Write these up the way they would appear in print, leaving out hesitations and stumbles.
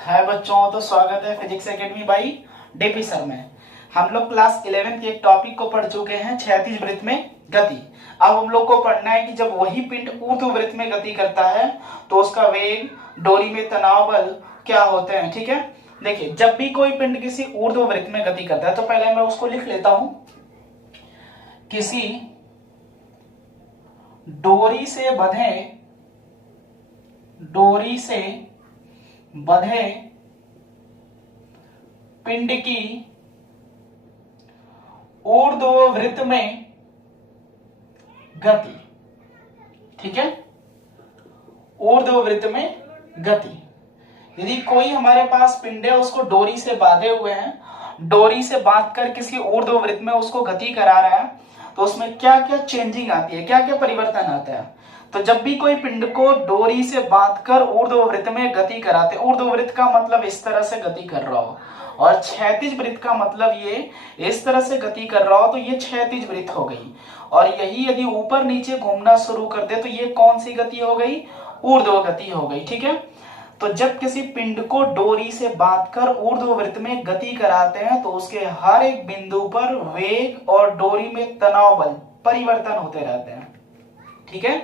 है बच्चों, तो स्वागत है physics academy by DP sir में। हम लोग क्लास 11 के एक टॉपिक को पढ़ चुके हैं, क्षैतिज वृत्त में गति। अब हम लोग को पढ़ना है कि जब वही पिंड ऊर्ध्ववृत्त में गति करता है तो उसका वेग, डोरी में तनाव बल क्या होते हैं। ठीक है, देखिए जब भी कोई पिंड किसी ऊर्ध्ववृत्त में गति करता है तो पहले मैं उसको लिख लेता हूं। किसी डोरी से बंधे पिंड की ऊर्ध्ववृत्त में गति। ठीक है, ऊर्ध्ववृत्त में गति। यदि कोई हमारे पास पिंड है, उसको डोरी से बांधे हुए हैं, डोरी से बांधकर किसी ऊर्ध्ववृत्त में उसको गति करा रहा है, तो उसमें क्या क्या चेंजिंग आती है, क्या क्या परिवर्तन आता है। तो जब भी कोई पिंड को डोरी से बांधकर ऊर्ध्ववृत्त में गति कराते, ऊर्ध्ववृत्त का मतलब इस तरह से गति कर रहा हो, और क्षैतिज वृत्त का मतलब ये इस तरह से गति कर रहा हो, तो ये क्षैतिज वृत्त हो गई। और यही यदि ऊपर नीचे घूमना शुरू कर दे तो ये कौन सी गति हो गई, ऊर्ध्व गति हो गई। ठीक है, तो जब किसी पिंड को डोरी से बांधकर ऊर्ध्ववृत्त में गति कराते हैं तो उसके हर एक बिंदु पर वेग और डोरी में तनाव बल परिवर्तन होते रहते हैं। ठीक है,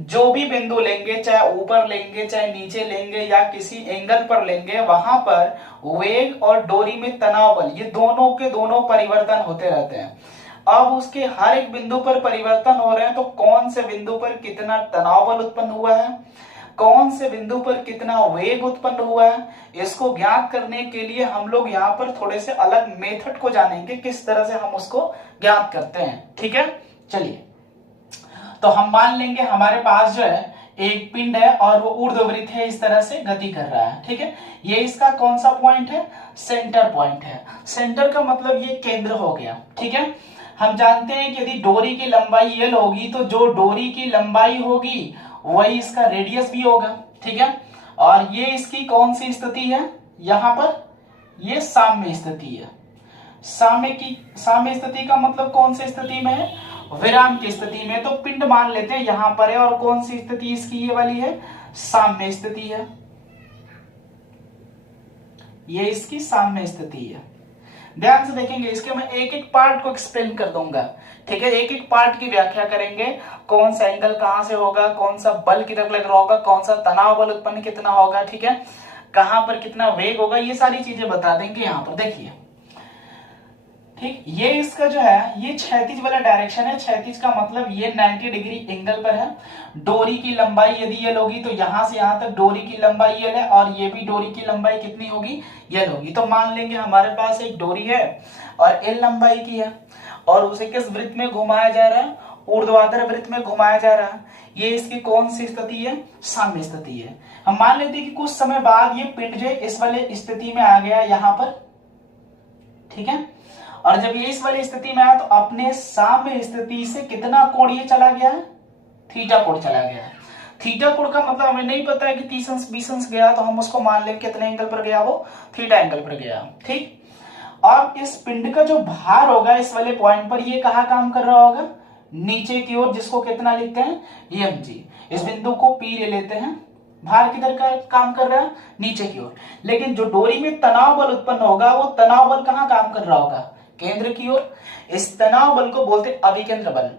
जो भी बिंदु लेंगे, चाहे ऊपर लेंगे चाहे नीचे लेंगे या किसी एंगल पर लेंगे, वहां पर वेग और डोरी में तनाव बल ये दोनों के दोनों परिवर्तन होते रहते हैं। अब उसके हर एक बिंदु पर परिवर्तन हो रहे हैं तो कौन से बिंदु पर कितना तनाव बल उत्पन्न हुआ है, कौन से बिंदु पर कितना वेग उत्पन्न हुआ है, इसको ज्ञात करने के लिए हम लोग यहाँ पर थोड़े से अलग मेथड को जानेंगे, किस तरह से हम उसको ज्ञात करते हैं। ठीक है, चलिए तो हम मान लेंगे हमारे पास जो है एक पिंड है और वो ऊर्ध्ववृत्त है, इस तरह से गति कर रहा है। ठीक है, ये इसका कौन सा पॉइंट है, सेंटर पॉइंट है। सेंटर का मतलब ये केंद्र हो गया। ठीक है, हम जानते हैं कि यदि डोरी की लंबाई एल होगी तो जो डोरी की लंबाई होगी वही इसका रेडियस भी होगा। ठीक है, और ये इसकी कौन सी स्थिति है, यहां पर ये साम्य स्थिति है। साम्य स्थिति का मतलब कौन सी स्थिति में है, विराम की स्थिति में। तो पिंड मान लेते हैं यहां पर है, और कौन सी स्थिति इसकी ये वाली है, साम्य स्थिति है। ये इसकी साम्य स्थिति है। ध्यान से देखेंगे, इसके मैं एक एक पार्ट को एक्सप्लेन कर दूंगा। ठीक है, एक एक पार्ट की व्याख्या करेंगे, कौन सा एंगल कहां से होगा, कौन सा बल किधर लग रहा होगा, कौन सा तनाव बल उत्पन्न कितना होगा। ठीक है, कहां पर कितना वेग होगा, ये सारी चीजें बता देंगे। यहां पर देखिए, ठीक, ये इसका जो है ये क्षैतिज वाला डायरेक्शन है। क्षैतिज का मतलब ये 90 डिग्री एंगल पर है। डोरी की लंबाई यदि ये होगी तो यहां से यहां तक डोरी की लंबाई ये है, और ये भी डोरी की लंबाई कितनी होगी, ये होगी। तो मान लेंगे हमारे पास एक डोरी है और एल लंबाई की है, और उसे किस वृत्त में घुमाया जा रहा है, ऊर्ध्वाधर वृत्त में घुमाया जा रहा है। ये इसकी कौन सी स्थिति है, साम्य स्थिति है। हम मान लेते हैं कि कुछ समय बाद ये पिंड जो इस वाले स्थिति में आ गया यहां पर। ठीक है, और जब ये इस वाली स्थिति में आया तो अपने साम्य स्थिति से कितना कोण ये चला गया है, थीटा कोण चला गया है। थीटा कोण का मतलब हमें नहीं पता है कि 30 अंश 20 अंश गया, तो हम उसको मान लेंगे कितने एंगल पर गया, वो थीटा एंगल पर गया। ठीक, अब इस पिंड का जो भार होगा इस वाले पॉइंट पर, ये कहाँ काम कर रहा होगा, नीचे की ओर, जिसको कितना लिखते हैं, mg। इस बिंदु को P ले लेते हैं, भार किधर का काम कर रहा है, नीचे की ओर। लेकिन जो डोरी में तनाव बल उत्पन्न होगा वो तनाव बल कहाँ काम कर रहा होगा, केंद्र की ओर। इस तनाव बल को बोलते अभिकेंद्र बल।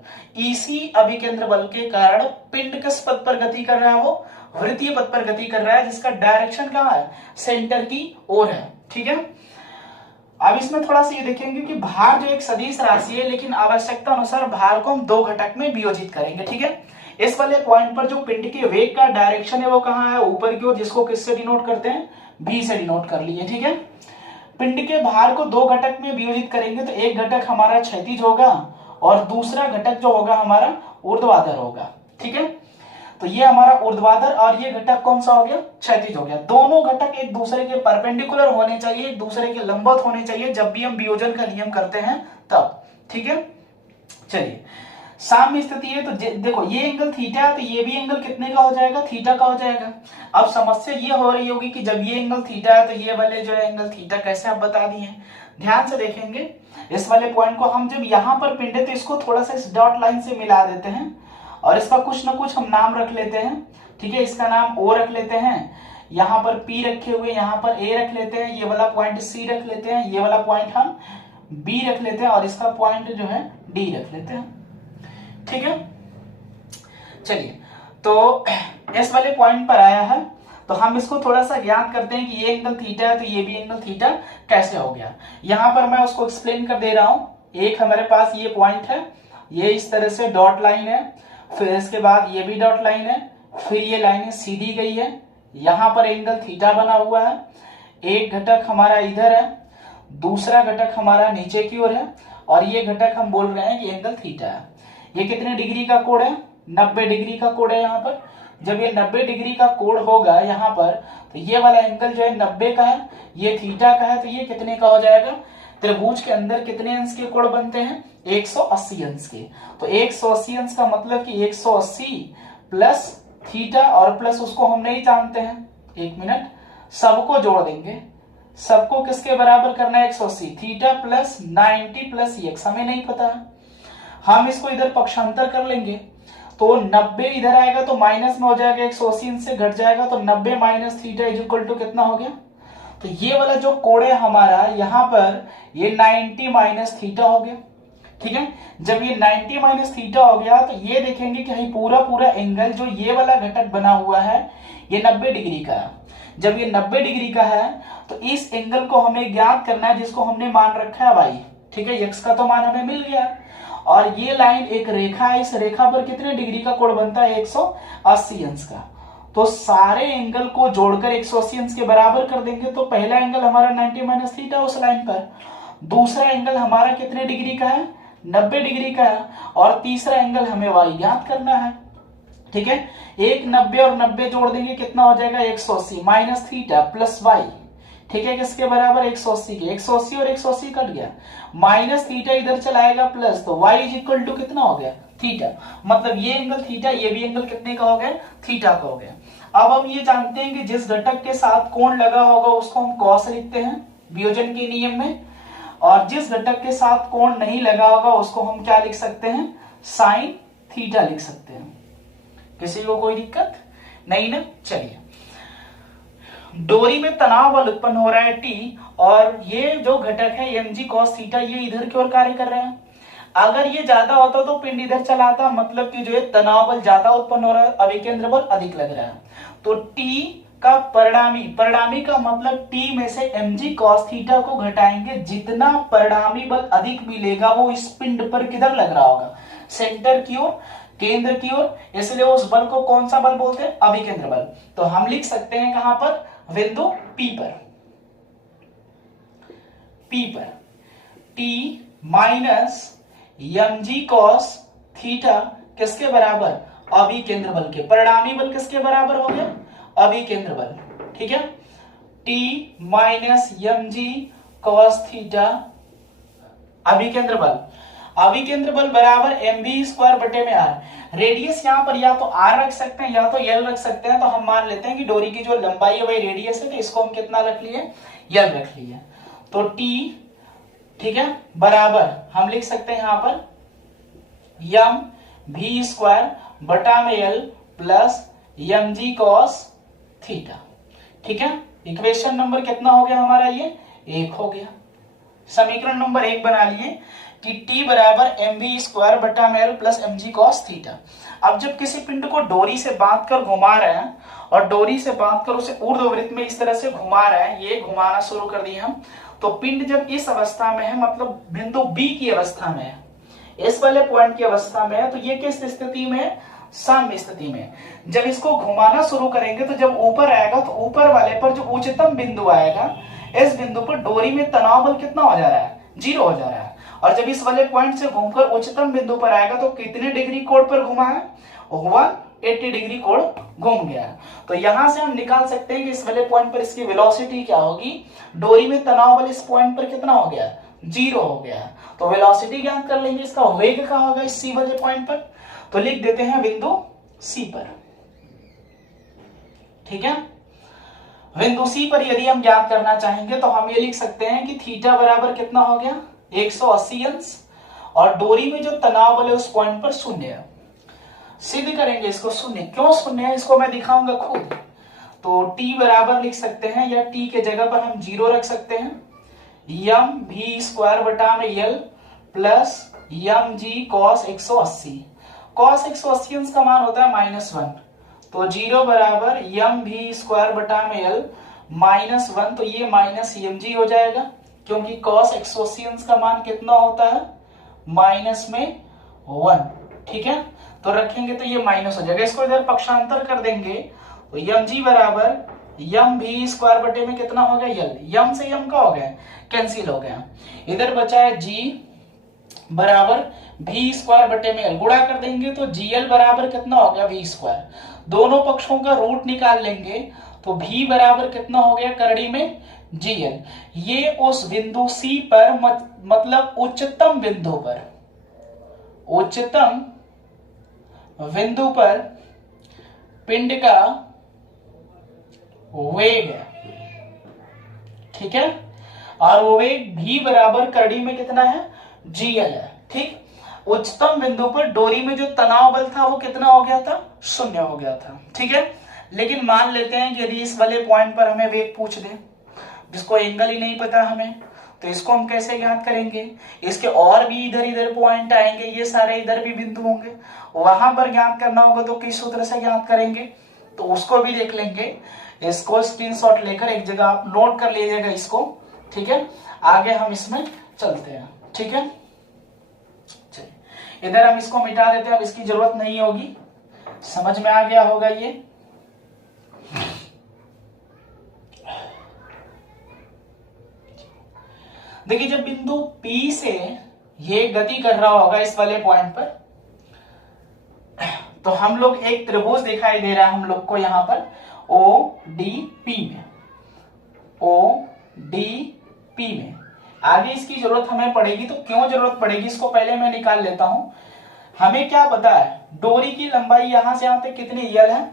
इसी अभिकेंद्र बल के कारण पिंड किस पथ पर गति कर रहा है, वो वृत्तीय पथ पर गति कर रहा है, जिसका डायरेक्शन कहाँ है, सेंटर की ओर है। ठीक है, अब इसमें थोड़ा सा ये देखेंगे कि भार जो एक सदिश राशि है, लेकिन आवश्यकता अनुसार भार को हम दो घटक में वियोजित करेंगे। ठीक है, इस वाले पॉइंट पर जो पिंड के वेग का डायरेक्शन है वो कहाँ है, ऊपर की ओर, जिसको किससे डिनोट करते हैं, v से डिनोट कर लिए। ठीक है, पिंड के भार को दो घटक में वियोजित करेंगे तो एक घटक हमारा क्षैतिज होगा और दूसरा घटक जो होगा हमारा ऊर्ध्वाधर होगा। ठीक है, तो ये हमारा ऊर्ध्वाधर और ये घटक कौन सा हो गया, क्षैतिज हो गया। दोनों घटक एक दूसरे के परपेंडिकुलर होने चाहिए, एक दूसरे के लंबवत होने चाहिए जब भी हम वियोजन का नियम करते हैं तब। ठीक है, चलिए साम्य स्थिति है तो देखो ये एंगल थीटा है तो ये भी एंगल कितने का हो जाएगा, थीटा का हो जाएगा। अब समस्या ये हो रही होगी कि जब ये एंगल थीटा है तो ये वाले जो है एंगल थीटा कैसे आप बता दिए। ध्यान से देखेंगे, इस वाले पॉइंट को हम जब यहां पर पिंड है तो इसको थोड़ा सा इस डॉट लाइन से मिला देते हैं और इसका कुछ ना कुछ हम नाम रख लेते हैं। ठीक है, इसका नाम ओ रख लेते हैं, यहाँ पर P रखे हुए, यहाँ पर A रख लेते हैं, ये वाला पॉइंट C रख लेते हैं, ये वाला पॉइंट हम B रख लेते हैं और इसका पॉइंट जो है D रख लेते हैं। ठीक है, चलिए तो इस वाले पॉइंट पर आया है, तो हम इसको थोड़ा सा ज्ञात करते हैं कि ये एंगल थीटा है तो ये भी एंगल थीटा कैसे हो गया। यहां पर मैं उसको एक्सप्लेन कर दे रहा हूं। एक हमारे पास ये पॉइंट है, ये इस तरह से डॉट लाइन है, फिर इसके बाद ये भी डॉट लाइन है, फिर ये लाइन सीधी गई है, यहां पर एंगल थीटा बना हुआ है। एक घटक हमारा इधर है, दूसरा घटक हमारा नीचे की ओर है, और ये घटक हम बोल रहे हैं कि एंगल थीटा है। ये कितने डिग्री का कोण है? 90 डिग्री का कोण है यहाँ पर। जब ये 90 डिग्री का कोण होगा यहाँ पर, तो ये वाला एंगल जो है 90 का है, ये थीटा का है, तो ये कितने का हो जाएगा? त्रिभुज के अंदर कितने अंश के कोण बनते हैं? 180 अंश के। तो 180 अंश का मतलब कि 180 प्लस थीटा, और प्लस उसको हम नहीं जानते हैं, एक मिनट, सबको जोड़ देंगे। सबको किसके बराबर करना है? 180, थीटा प्लस 90 प्लस x, हमें नहीं पता है, हम इसको इधर पक्षांतर कर लेंगे। तो 90 इधर आएगा तो माइनस में हो जाएगा, 180 से घट जाएगा, तो 90 minus theta is equal to कितना हो गया? तो ये वाला जो कोण है हमारा यहाँ पर, ये 90 माइनस थीटा हो गया। ठीक है, जब ये 90 माइनस थीटा हो गया तो ये देखेंगे कि पूरा पूरा एंगल जो ये वाला घटक बना हुआ है ये 90 डिग्री का है। जब ये 90 डिग्री का है तो इस एंगल को हमें ज्ञात करना है जिसको हमने मान रखा है y। ठीक है, x का तो मान हमें मिल गया, और ये लाइन एक रेखा है, इस रेखा पर कितने डिग्री का कोण बनता है? 180 अंश का। तो सारे एंगल को जोड़कर 180 अंश के बराबर कर देंगे, तो पहला एंगल हमारा 90 माइनस थीटा उस लाइन पर, दूसरा एंगल हमारा कितने डिग्री का है? 90 डिग्री का है, और तीसरा एंगल हमें y ज्ञात करना है। ठीक है, एक 90 और 90 जोड़ देंगे, कितना हो जाएगा? 180 माइनस थीटा प्लस y। ठीक है, किसके बराबर? 180 के। 180 और 180 कट गया, माइनस थीटा इधर चलाएगा प्लस, तो y इज इक्वल टू कितना हो गया? थीटा। मतलब ये एंगल थीटा, ये भी एंगल कितने का हो गया? थीटा का हो गया। अब हम ये जानते हैं कि जिस घटक के साथ कोण लगा होगा उसको हम कॉस लिखते हैं वियोजन के नियम में, और जिस घटक के साथ कोण नहीं लगा होगा उसको हम क्या लिख सकते हैं? साइन थीटा लिख सकते हैं। किसी को कोई दिक्कत नहीं ना? चलिए, डोरी में तनाव बल उत्पन्न हो रहा है T, और ये जो घटक है mg cos थीटा ये इधर की ओर कार्य कर रहे हैं। अगर ये ज्यादा होता तो पिंड इधर चला आता, मतलब कि जो है तनाव बल ज्यादा उत्पन्न हो रहा है, अभिकेंद्र बल अधिक लग रहा है। तो T का परिणामी, परिणामी का मतलब T में से mg cos थीटा को घटाएंगे, जितना परिणामी बल अधिक मिलेगा वो इस पिंड पर किधर लग रहा होगा? सेंटर की ओर, केंद्र की ओर, इसलिए उस बल को कौन सा बल बोलते हैं? अभिकेंद्र बल। तो हम लिख सकते हैं कहां पर? बिंदु P पर। P पर T minus mg cos theta किसके बराबर? अभिकेंद्र बल के। परिणामी बल किसके बराबर हो गया? अभिकेंद्र बल। ठीक है, T minus mg cos theta अभिकेंद्र बल। अभिकेंद्र बल बराबर mv स्क्वायर बटे में r। रेडियस यहाँ पर या तो r रख सकते हैं या तो l रख सकते हैं, तो हम मान लेते हैं कि डोरी की जो लंबाई है वही रेडियस है, तो इसको हम कितना रख लिए? l रख लिए। तो t, ठीक है, बराबर हम लिख सकते हैं यहाँ पर mv स्क्वायर बटा में l plus mg cos theta. ठीक है, इक्वेशन नंबर कितना हो गया हमारा? ये 1 हो गया। समीकरण नंबर 1 बना लिए कि T बराबर mv स्क्वायर बटा में l plus mg cos theta. अब जब किसी पिंड को डोरी से बांध कर घुमा रहे हैं, और डोरी से बांध कर उसे ऊर्ध्ववृत्त में इस तरह से घुमा रहे हैं, ये घुमाना शुरू कर दिए हम, तो पिंड जब इस अवस्था में है, मतलब बिंदु B की अवस्था में है, इस वाले पॉइंट की अवस्था में है, तो ये किस स्थिति में है? साम्य स्थिति में। जब इसको घुमाना शुरू करेंगे तो जब ऊपर आएगा तो ऊपर वाले पर जो उच्चतम बिंदु आएगा, इस बिंदु पर डोरी में तनाव बल कितना हो जा रहा है? 0 हो जा रहा है। और जब इस वाले पॉइंट से घूमकर उच्चतम बिंदु पर आएगा तो कितने डिग्री कोण पर घुमा है? 180 डिग्री कोण घूम गया है। तो यहां से हम निकाल सकते हैं कि इस वाले पॉइंट पर इसकी वेलोसिटी क्या होगी? डोरी में तनाव बल इस पॉइंट पर कितना हो गया? 0 हो गया। तो वेलोसिटी ज्ञात कर लेंगे, इसका वेग क्या होगा इस सी वाले पॉइंट पर? तो लिख देते हैं बिंदु C पर। ठीक है, बिंदु C पर यदि हम ज्ञात करना चाहेंगे तो हम ये लिख सकते हैं कि थीटा बराबर कितना हो गया? 180 अंश, और डोरी में जो तनाव बल है उस पॉइंट पर 0 है। सिद्ध करेंगे इसको 0। क्यों 0 है इसको मैं दिखाऊंगा खुद। तो t बराबर लिख सकते हैं, या t के जगह पर हम 0 रख सकते हैं, यम भी स्क्वायर बटा में यल प्लस यम जी कॉस 180। कॉस 180 अंश का मान होता है -1, तो 0 बराबर यम भी स्क्वायर बटा में यल -1, तो ये माइनस यम जी हो जाएगा, क्योंकि कॉस 180 अंश का मान कितना होता है, -1। ठीक है, तो रखेंगे तो ये माइनस हो जाएगा, इसको इधर पक्षांतर कर देंगे तो यम जी बराबर यम भी स्क्वायर बटे में कितना हो गया, यल, यम से यम का हो गया कैंसिल हो गया, इधर बचा है जी बराबर भी स्क्वायर बटे में एल, गुणा कर देंगे तो जीएल बराबर कितना हो गया, वी स्क्वायर, दोनों पक्षों का रूट निकाल लेंगे तो भी बराबर कितना हो गया करड़ी में जीएल। ये उस बिंदु सी पर मतलब उच्चतम बिंदु पर, उच्चतम बिंदु पर पिंड का वेग है। ठीक है, और वो वेग भी बराबर करड़ी में कितना है, जीएल है। ठीक, उच्चतम बिंदु पर डोरी में जो तनाव बल था वो कितना हो गया था, 0 हो गया था। ठीक है, लेकिन मान लेते हैं कि यदि इस वाले पॉइंट पर हमें वेग पूछ दे, जिसको एंगल ही नहीं पता हमें, तो इसको हम कैसे ज्ञात करेंगे, इसके और भी इधर इधर पॉइंट आएंगे, ये सारे इधर भी बिंदु होंगे, वहां पर ज्ञात करना होगा तो किस सूत्र से ज्ञात करेंगे, तो उसको भी देख लेंगे। इसको स्क्रीनशॉट लेकर एक जगह आप नोट कर लीजिएगा इसको। ठीक है, आगे हम इसमें चलते हैं। ठीक है, चलिए इधर हम इसको मिटा देते हैं, अब इसकी जरूरत नहीं होगी, समझ में आ गया होगा ये। देखिए जब बिंदु P से ये गति कर रहा होगा इस वाले पॉइंट पर, तो हम लोग एक त्रिभुज दिखाई दे रहा है हम लोग को यहां पर ODP में, ODP में आगे इसकी जरूरत हमें पड़ेगी, तो क्यों जरूरत पड़ेगी इसको पहले मैं निकाल लेता हूं। हमें क्या पता है, डोरी की लंबाई यहां से यहां तक कितनी यल है,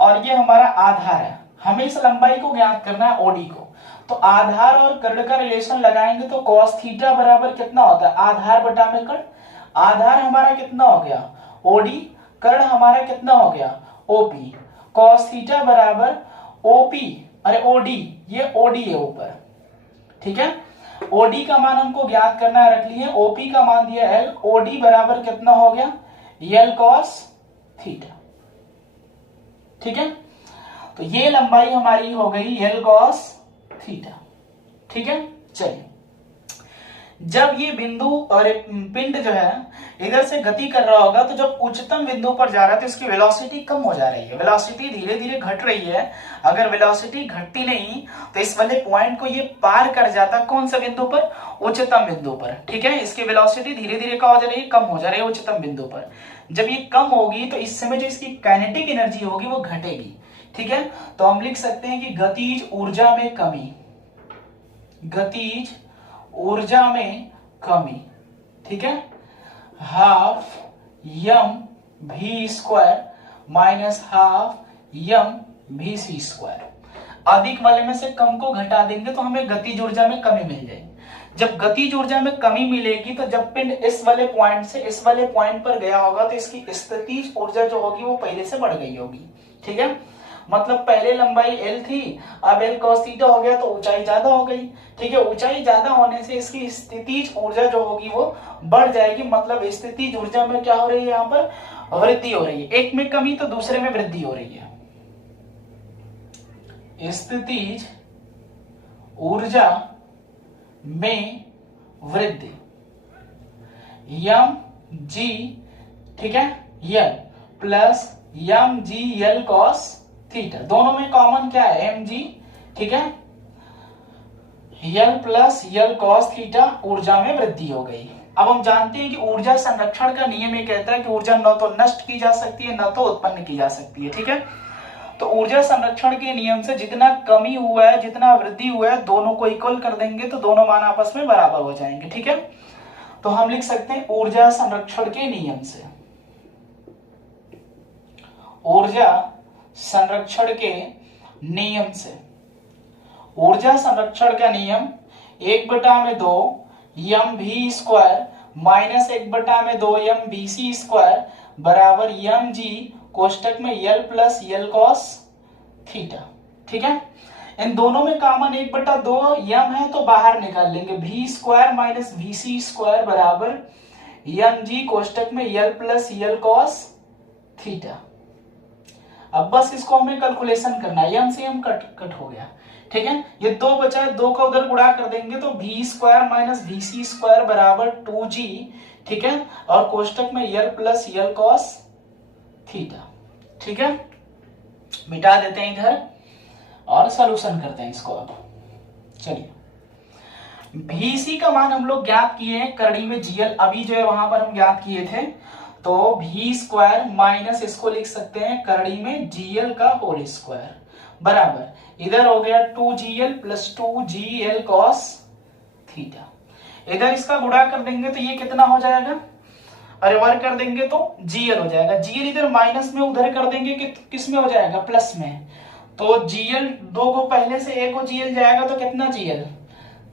और ये हमारा आधार है, हमें इस लंबाई को ज्ञात करना है OD को। तो आधार और कर्ण का रिलेशन लगाएंगे तो cos थीटा बराबर कितना होता है, आधार बटा में कर्ण, आधार हमारा कितना हो गया OD, कर्ण हमारा कितना हो गया OP, cos थीटा बराबर OP, अरे OD, ये OD है ऊपर। ठीक है, OD का मान हमको ज्ञात करना है, रख लिए, OP का मान दिया L, OD बराबर कितना हो गया L cos थीटा। ठीक है, तो ये लंबाई हमारी हो गई L cos थीटा। ठीक है, चलिए जब ये बिंदु और पिंड जो है इधर से गति कर रहा होगा, तो जब उच्चतम बिंदु पर जा रहा है तो इसकी वेलोसिटी कम हो जा रही है, वेलोसिटी धीरे धीरे घट रही है। अगर वेलोसिटी घटती नहीं तो इस वाले पॉइंट को ये पार कर जाता, कौन सा बिंदु पर, उच्चतम बिंदु पर। ठीक है, इसकी वेलोसिटी धीरे धीरे क्या हो जा रही है, कम हो जा रही है उच्चतम बिंदु पर। जब ये कम होगी तो इस समय जो इसकी काइनेटिक एनर्जी होगी वो घटेगी। ठीक है, तो हम लिख सकते हैं कि गतिज ऊर्जा में कमी, गतिज ऊर्जा में कमी। ठीक है, हाफ यम भी स्क्वायर माइनस हाफ यम भी सी स्क्वायर। अधिक वाले में से कम को घटा देंगे तो हमें गतिज ऊर्जा में कमी मिल जाएगी। जब गतिज ऊर्जा में कमी मिलेगी तो जब पिंड इस वाले पॉइंट से इस वाले पॉइंट पर गया होगा तो इसकी स्थितिज ऊर्जा जो होगी वो पहले से बढ़ गई होगी। ठीक है, मतलब पहले लंबाई L थी, अब L cos थीटा हो गया तो ऊंचाई ज्यादा हो गई। ठीक है, ऊंचाई ज्यादा होने से इसकी स्थितिज ऊर्जा जो होगी वो बढ़ जाएगी, मतलब स्थितिज ऊर्जा में क्या हो रही है, यहाँ पर वृद्धि हो रही है। एक में कमी तो दूसरे में वृद्धि हो रही है। स्थितिज ऊर्जा में वृद्धि, यम जी, ठीक है, यल प्लस यम जी यल कॉस थीटा, दोनों में कॉमन क्या है एम जी। ठीक है, यल प्लस यल कॉस थीटा, ऊर्जा में वृद्धि हो गई। अब हम जानते हैं कि ऊर्जा संरक्षण का नियम ये कहता है कि ऊर्जा न तो नष्ट की जा सकती है न तो उत्पन्न की जा सकती है। ठीक है, तो ऊर्जा संरक्षण के नियम से जितना कमी हुआ है जितना वृद्धि हुआ है दोनों को इक्वल कर देंगे तो दोनों मान आपस में बराबर हो जाएंगे। ठीक है, तो हम लिख सकते हैं ऊर्जा संरक्षण के नियम से, ऊर्जा संरक्षण के नियम से, ऊर्जा संरक्षण का नियम 1/2 यम भी square minus 1/2 M B C square बराबर यम जी कोष्टक में l plus l cos theta. ठीक है, इन दोनों में कॉमन 1/2 यम है तो बाहर निकाल लेंगे, v square minus v c square बराबर यम जी कोष्टक में l plus l cos theta. अब बस इसको हमें कैलकुलेशन करना है, यम से यम कट हो गया। ठीक है, ये 2 बचा है, 2 का उधर गुणा कर देंगे तो v square minus v c square बराबर 2g। ठीक है, और कोष्टक में l plus l cos theta. ठीक है, मिटा देते हैं इधर और सॉल्यूशन करते हैं इसको। अब चलिए, VC का मान हम लोग ज्ञात किए हैं करड़ी में GL, अभी जो है वहां पर हम ज्ञात किए थे, तो V स्क्वायर माइनस इसको लिख सकते हैं करड़ी में GL का होल स्क्वायर बराबर इधर हो गया 2GL plus 2GL cos theta. इधर इसका गुणा कर देंगे तो ये कितना हो जाएगा, अरे वर्ग कर देंगे तो GL हो जाएगा, GL इधर माइनस में उधर कर देंगे कि किस में हो जाएगा, प्लस में, तो GL 2 को पहले से एक को GL जाएगा तो कितना GL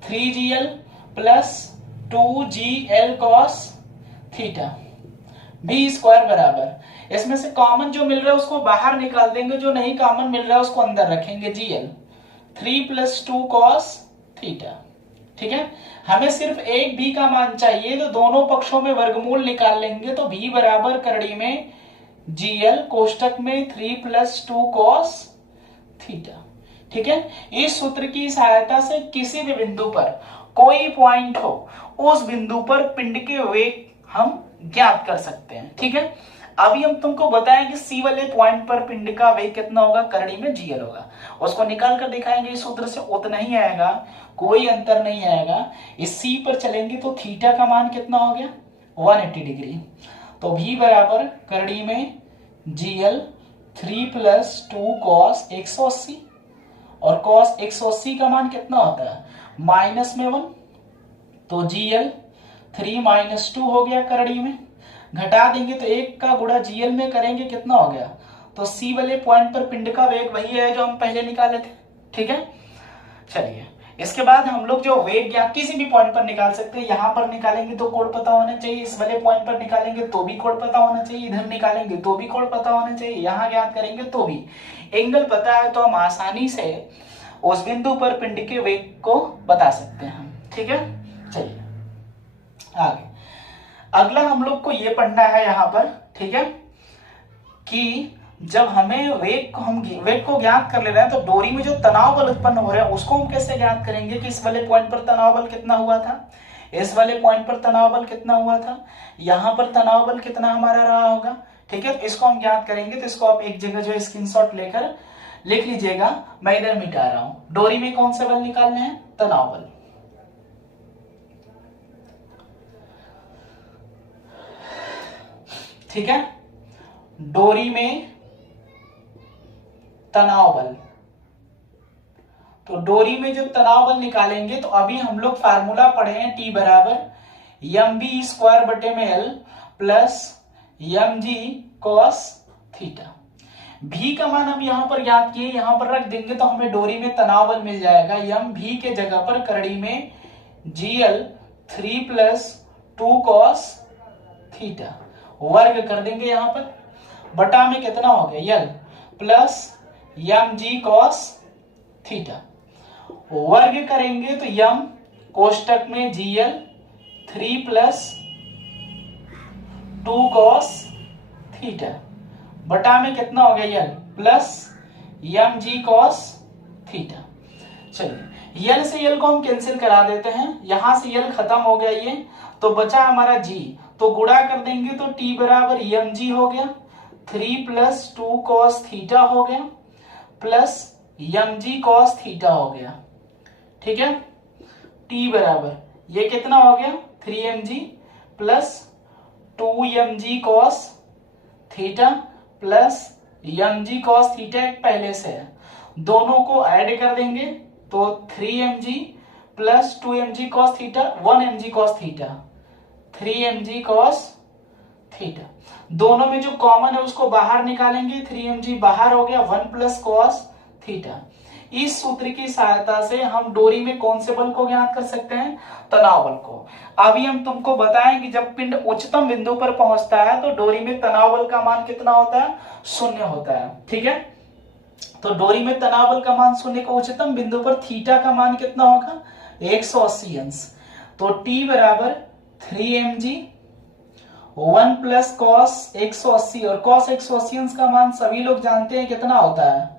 3GL plus 2GL cos theta. B square बराबर इसमें से कॉमन जो मिल रहा है उसको बाहर निकाल देंगे, जो नहीं कॉमन मिल रहा है उसको अंदर रखेंगे, GL 3 प्लस 2 कॉस थीटा। ठीक है, हमें सिर्फ एक भी का मान चाहिए तो दोनों पक्षों में वर्गमूल निकाल लेंगे, तो भी बराबर करड़ी में GL कोष्टक में 3 प्लस 2 कॉस थीटा। ठीक है, इस सूत्र की सहायता से किसी भी बिंदु पर कोई पॉइंट हो उस बिंदु पर पिंड के वेग हम ज्ञात कर सकते हैं। ठीक है, अभी हम तुमको बताएं कि सी वाले पॉइंट पर पिंड का वेग कितना होगा, करड़ी में GL होगा, उसको निकाल कर दिखाएंगे। इस सूत्र से उतना ही आएगा, कोई अंतर नहीं आएगा। इस सी पर चलेंगे तो थीटा का मान कितना हो गया 180 डिग्री, तो भी बराबर करड़ी में GL 3 प्लस 2 कॉस 180, और कॉस 180 का मान कितना होता है माइनस में 1, तो GL 3 माइनस 2 हो गया, करड़ी में घटा देंगे तो 1 का गुणा GL में करेंगे कितना हो गया, तो सी वाले पॉइंट पर पिंड का वेग वही है जो हम पहले निकाले थे। ठीक है, चलिए इसके बाद हम लोग जो वेग या किसी भी पॉइंट पर निकाल सकते हैं, यहां पर निकालेंगे तो कोड पता होना चाहिए, इस वाले पॉइंट पर निकालेंगे तो भी कोड पता होना चाहिए, इधर निकालेंगे तो भी कोड पता होना चाहिए, यहां ज्ञात करेंगे तो भी। एंगल पता है तो हम आसानी से उस बिंदु पर पिंड के वेग को बता सकते हैं। ठीक है, चलिए आगे अगला हम लोग को ये पढ़ना है यहां पर। ठीक है, कि जब हमें वेग को ज्ञात कर ले रहे हैं तो डोरी में जो तनाव बल उत्पन्न हो रहा है उसको हम कैसे ज्ञात करेंगे कि इस वाले पॉइंट पर तनाव बल कितना हुआ था, इस वाले पॉइंट पर तनाव बल कितना हुआ था, यहां पर तनाव बल कितना हमारा रहा होगा। ठीक है, तो इसको हम ज्ञात करेंगे, तो इसको आप एक जगह जो स्क्रीनशॉट लेकर लिख लीजिएगा, मैं इधर मिटा रहा हूं। डोरी में कौन से बल निकालने हैं, तनाव बल। ठीक है, डोरी में तनाव बल, तो डोरी में जब तनाव बल निकालेंगे तो अभी हम लोग फार्मूला पढ़े हैं, T बराबर एम बी स्क्वायर बटे में L plus m g cos theta. भी का मान हम यहां पर ज्ञात किए, यहां पर रख देंगे तो हमें डोरी में तनाव बल मिल जाएगा, एम भी के जगह पर करड़ी में GL 3 प्लस 2 कॉस थीटा, वर्ग कर देंगे यहां पर, बटा में कितना हो गया L plus m g cos theta, वर्ग करेंगे तो यम कोष्टक में GL 3 प्लस 2 कॉस थीटा, बटा में कितना हो गया L plus m g cos theta. चलिए L से L को हम कैंसिल करा देते हैं, यहां से L खत्म हो गया ये, तो बचा हमारा G, तो गुणा कर देंगे तो T बराबर एम जी हो गया, 3 प्लस 2 कॉस थीटा हो गया, plus m g cos theta हो गया। ठीक है, T बराबर ये कितना हो गया 3mg plus 2mg cos theta plus mg cos theta पहले से है, दोनों को ऐड कर देंगे तो 3mg plus 2mg cos theta 1mg cos theta 3mg cos theta, दोनों में जो कॉमन है उसको बाहर निकालेंगे, 3mg बाहर हो गया, 1 प्लस कॉस थीटा। इस सूत्र की सहायता से हम डोरी में कौन से बल को ज्ञात कर सकते हैं, तनाव बल को। अभी हम तुमको बताएं कि जब पिंड उच्चतम बिंदु पर पहुंचता है तो डोरी में तनाव बल का मान कितना होता है, 0 होता है। ठीक है, तो डोरी में तनाव बल का मान शून्य का उच्चतम बिंदु पर थीटा का मान कितना होगा 180 अंश। तो T बराबर 3mg 1 प्लस कॉस 180 और कॉस 180 अंश का मान सभी लोग जानते हैं कितना होता है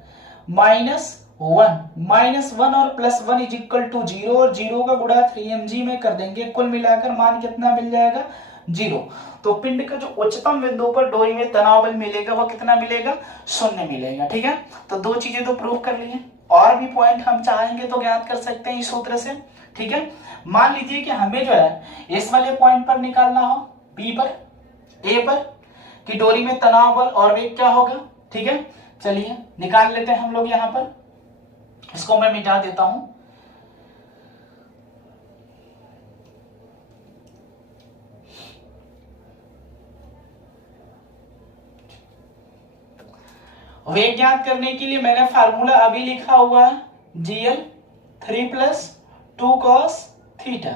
-1 और +1 इज इक्वल टू 0 और 0 का गुणा 3mg में कर देंगे, कुल मिलाकर मान कितना मिल जाएगा 0। तो पिंड का जो उच्चतम बिंदु पर डोरी में तनाव बल मिलेगा वो कितना मिलेगा 0 मिलेगा। ठीक है, तो दो चीजें तो प्रूव कर ली है, और भी पॉइंट हम चाहेंगे तो ज्ञात कर सकते हैं इस सूत्र से। ठीक है, मान लीजिए कि हमें जो है इस वाले पॉइंट पर निकालना हो बी पर ए पर कि डोरी में तनाव बल और वेग क्या होगा। ठीक है, चलिए निकाल लेते हैं हम लोग। यहां पर इसको मैं मिटा देता हूं। वेग ज्ञात करने के लिए मैंने फार्मूला अभी लिखा हुआ है GL 3 + 2 cos थीटा,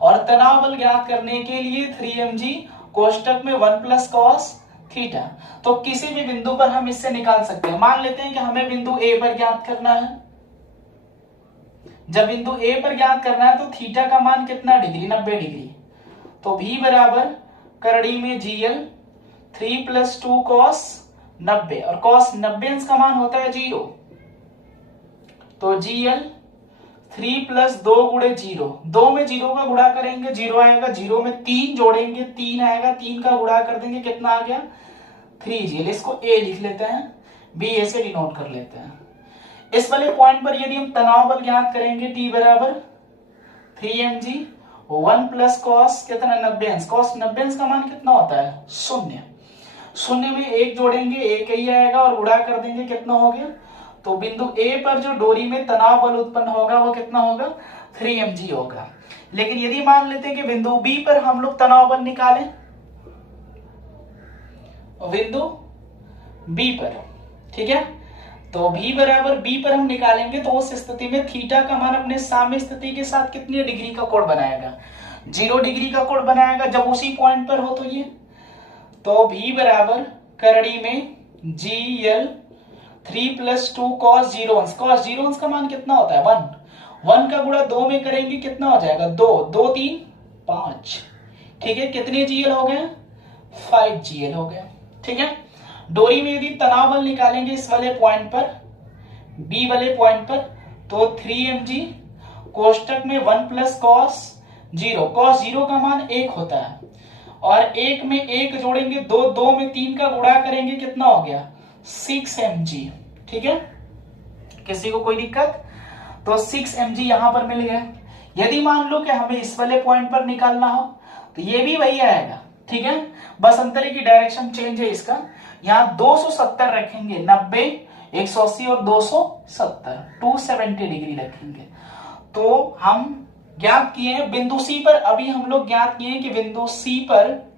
और तनाव बल ज्ञात करने के लिए 3mg कोष्टक में 1 + cos थीटा। तो किसी भी बिंदु पर हम इससे निकाल सकते हैं। मान लेते हैं कि हमें बिंदु ए पर ज्ञात करना है। जब बिंदु ए पर ज्ञात करना है तो थीटा का मान कितना डिग्री 90 डिग्री। तो V बराबर करड़ी में GL 3 + 2 cos 90 और cos 90 अंश का मान होता है 0। तो GL 3 + 2 × 0, 2 में 0 का गुणा करेंगे 0 आएगा, 0 में 3 जोड़ेंगे 3 आएगा, 3 का गुणा कर देंगे कितना आ गया 3GL। इसको A लिख लेते हैं, B ऐसे डिनोट कर लेते हैं। इस वाले पॉइंट पर यदि हम तनाव बल ज्ञात करेंगे T बराबर 3mg 1 + cos कितना 90 अंश, cos 90 अंश का मान कितना होता है 0। 0 में 1 जोड़ेंगे 1 ही आएगा और गुणा कर देंगे कितना हो गया। तो बिंदु A पर जो डोरी में तनाव बल उत्पन्न होगा वो कितना होगा 3mg होगा। लेकिन यदि मान लेते हैं कि बिंदु B पर हम लोग तनाव बल निकालें, बिंदु B पर, ठीक है, तो V बराबर B पर हम निकालेंगे तो उस स्थिति में थीटा का मान अपने साम्य स्थिति के साथ कितनी डिग्री का कोण बनाएगा 0 डिग्री का कोण बनाएगा जब उसी पॉइंट पर हो। तो ये तो V बराबर करड़ी में GL 3 + 2 cos 0 अंश, cos 0 अंश का मान कितना होता है 1 का गुणा 2 में करेंगे कितना हो जाएगा 2 2 3 5। ठीक है, कितने GL हो गए 5 GL हो गए। ठीक है, डोरी में यदि तनाव बल निकालेंगे इस वाले पॉइंट पर B वाले पॉइंट पर तो 3mg कोष्टक में 1 + cos 0, cos 0 का मान 1 होता है और 1 में 1 जोड़ेंगे 2, 2 में 3 का गुणा करेंगे कितना हो गया 6mg। ठीक है, किसी को कोई दिक्कत, तो 6mg यहां पर मिल गया। यदि मान लो कि हमें इस वाले पॉइंट पर निकालना हो तो ये भी वही आएगा। ठीक है, बस अंतर की डायरेक्शन चेंज है इसका। यहाँ 270 रखेंगे, 90 180 और 270 270 डिग्री रखेंगे। तो हम ज्ञात किए हैं बिंदु C पर, अभी हम लोग ज्ञात किए हैं कि बिंदु C पर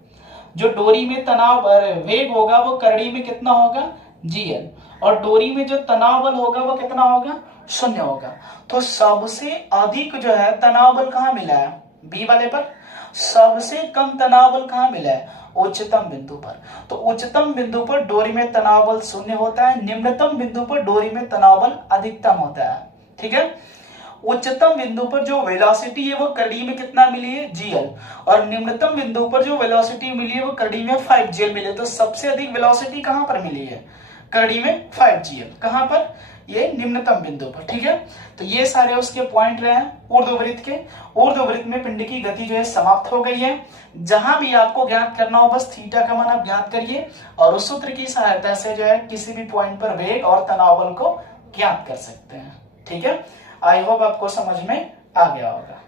जो डोरी में तनाव वेग होगा वो करड़ी में कितना होगा GL, और डोरी में जो तनाव बल होगा वो कितना होगा 0 होगा। तो सबसे अधिक जो है तनाव बल कहाँ मिला है B वाले पर, सबसे कम तनाव बल कहाँ मिला है उच्चतम बिंदु पर। तो उच्चतम बिंदु पर डोरी में तनाव बल 0 होता है, निम्नतम बिंदु पर डोरी में तनाव बल अधिकतम होता है। ठीक है, उच्चतम बिंदु पर जो वेलोसिटी है वो करड़ी में कितना मिली है GL, और निम्नतम बिंदु पर जो वेलोसिटी मिली है वो करड़ी में 5GL मिली है। तो सबसे अधिक वेलोसिटी कहां पर मिली है करड़ी में 5GL, कहां पर ये निम्नतम बिंदु पर। ठीक है, तो ये सारे उसके पॉइंट रहे हैं ऊर्ध्ववृत्त के। ऊर्ध्ववृत्त में पिंड की गति जो है समाप्त हो गई है। जहां भी आपको ज्ञात करना हो बस थीटा का मान आप ज्ञात करिए और उस सूत्र की सहायता से जो है किसी भी पॉइंट पर वेग और तनाव बल को ज्ञात कर सकते हैं। ठीक है, आई होप आपको समझ में आ गया होगा।